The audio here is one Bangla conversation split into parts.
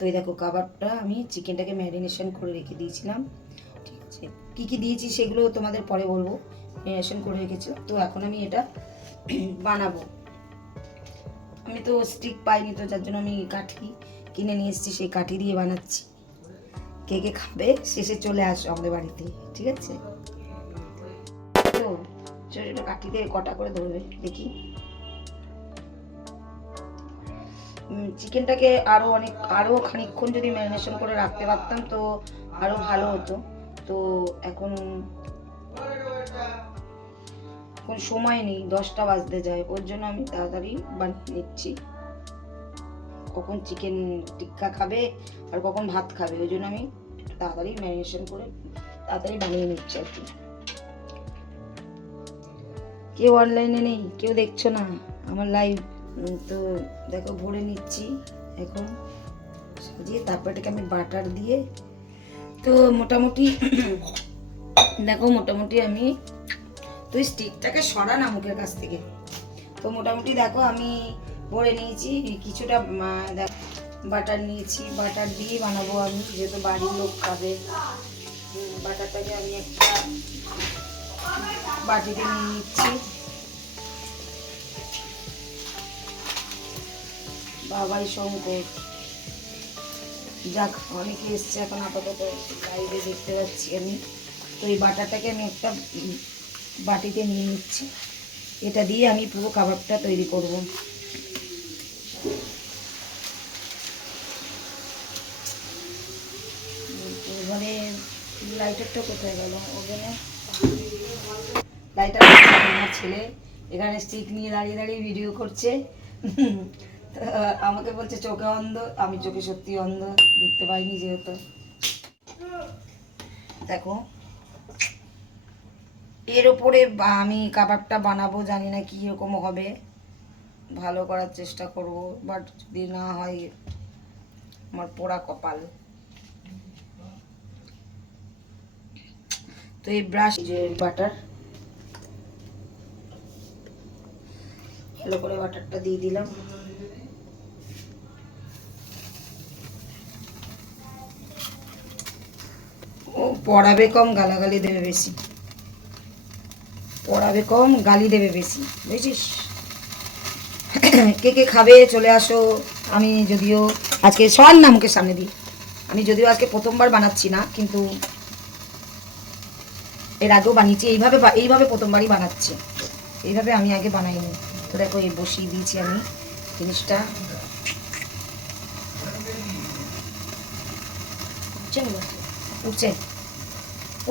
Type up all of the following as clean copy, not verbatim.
তো এই দেখো কাবাবটা আমি চিকেনটাকে ম্যারিনেশন করে রেখে দিয়েছিলাম। ঠিক আছে, কী কী দিয়েছি সেগুলো তোমাদের পরে বলবো। ম্যারিনেশন করে রেখেছিলাম, তো এখন আমি এটা বানাবো। আমি তো স্টিক পাইনি, তো যার জন্য আমি কাঠি কিনে নিয়ে এসেছি, সেই কাঠি দিয়ে বানাচ্ছি। কে কে খাবে শেষে চলে আসো আমাদের বাড়িতে, ঠিক আছে? তো ছোটো কাঠি দিয়ে কটা করে ধরবে দেখি। চিকেনটাকে আরও খানিকক্ষণ যদি ম্যারিনেশন করে রাখতে পারতাম তো আরও ভালো হতো। তো এখন সময় নেই, 10টা বাজতে যায়, ওর জন্য আমি তাড়াতাড়ি বানিয়ে নিচ্ছি। কখন চিকেন টিক্কা খাবে আর কখন ভাত খাবে, ওই জন্য আমি তাড়াতাড়ি ম্যারিনেশন করে তাড়াতাড়ি বানিয়ে নিচ্ছি আর কি। কেউ অনলাইনে নেই, কেউ দেখছো না আমার লাইভ। তো দেখো ভরে নিচ্ছি এখন সাজিয়ে, তারপর এটাকে আমি বাটার দিয়ে, তো মোটামুটি দেখো মোটামুটি আমি, তুই স্টিকটাকে সরা না মুখের কাছ থেকে। তো মোটামুটি দেখো আমি ভরে নিয়েছি কিছুটা, বাটার নিয়েছি, বাটার দিয়ে বানাবো আমি, যেহেতু বাড়ির লোক খাবে। বাটারটাকে আমি একটা বাটিতে নিয়ে নিচ্ছি। বাবাই শঙ্কর, যাক অনেকে এসছে এখন আপাতত লাইভে দেখতে পাচ্ছি আমি। তো এই বাটারটাকে আমি একটা বাটিতে নিয়ে নিচ্ছি, এটা দিয়ে আমি পুরো কাবাবটা তৈরি করব। এবারে লাইটারটা কোথায় গেল? ওখানে লাইটার। আমার ছেলে এখানে স্টিক নিয়ে দাঁড়িয়ে দাঁড়িয়ে ভিডিও করছে। আমাকে বলছে চোখে অন্ধ, আমি চোখে সত্যি অন্ধ, দেখতে পাইনি যেহেতু। দেখো এর ওপরে আমি কাবাবটা বানাবো, জানি না কি রকম হবে, ভালো করার চেষ্টা করব, বাট যদি না হয় আমার পোড়া কপাল। তো এই ব্রাশ যে বাটার, ভালো করে বাটারটা দিয়ে দিলাম। ও পড়াবে কম, গালাগালি দেবে বেশি, পড়াবে কম, গালি দেবে বেশি, বুঝছিস? কে কে খাবে চলে আসো। আমি যদিও আজকে সবার না মুখের সামনে দিই, আমি যদিও আজকে প্রথমবার বানাচ্ছি না, কিন্তু এর আগেও বানিয়েছি এইভাবে, এইভাবে প্রথমবারই বানাচ্ছি, এইভাবে আমি আগে বানাইনি। তো দেখো এই বসিয়ে দিয়েছি আমি জিনিসটা, উঠছে,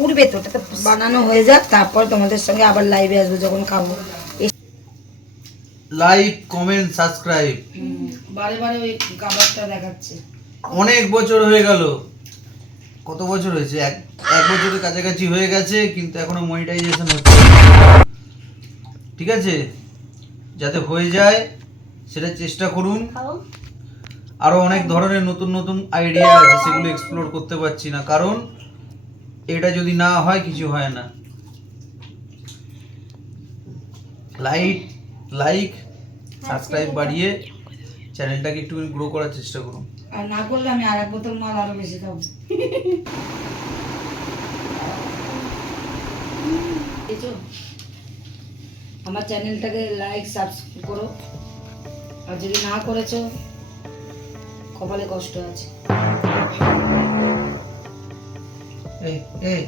উঠবে তো, ওটা তো বানানো হয়ে যাক, তারপর তোমাদের সঙ্গে আবার লাইভে আসবো যখন খাবো। Like, comment, subscribe. বারে বারে ওই কাবাবটা দেখাচ্ছে। অনেক বছর হয়ে গেল, কত বছর হয়েছে, এক বছরের কাছাকাছি হয়ে গেছে, কিন্তু এখনো মনিটাইজেশন হচ্ছে। ঠিক আছে, যাতে হয়ে যায় সেটা চেষ্টা করুন। আরো অনেক ধরনের নতুন নতুন আইডিয়া আছে, সেগুলো এক্সপ্লোর করতে পারছি না, কারণ এটা যদি না হয় কিছু হয় না। লাইক সাবস্ক্রাইব বাড়িয়ে চ্যানেলটাকে একটু গ্রো করার চেষ্টা করুন। আর না করলে আমি আর এক বোতল মাল আরো বেশি খাবো। আমার চ্যানেলটাকে লাইক সাবস্ক্রাইব করো, আর যদি না করেছো কপালে কষ্ট আছে। এই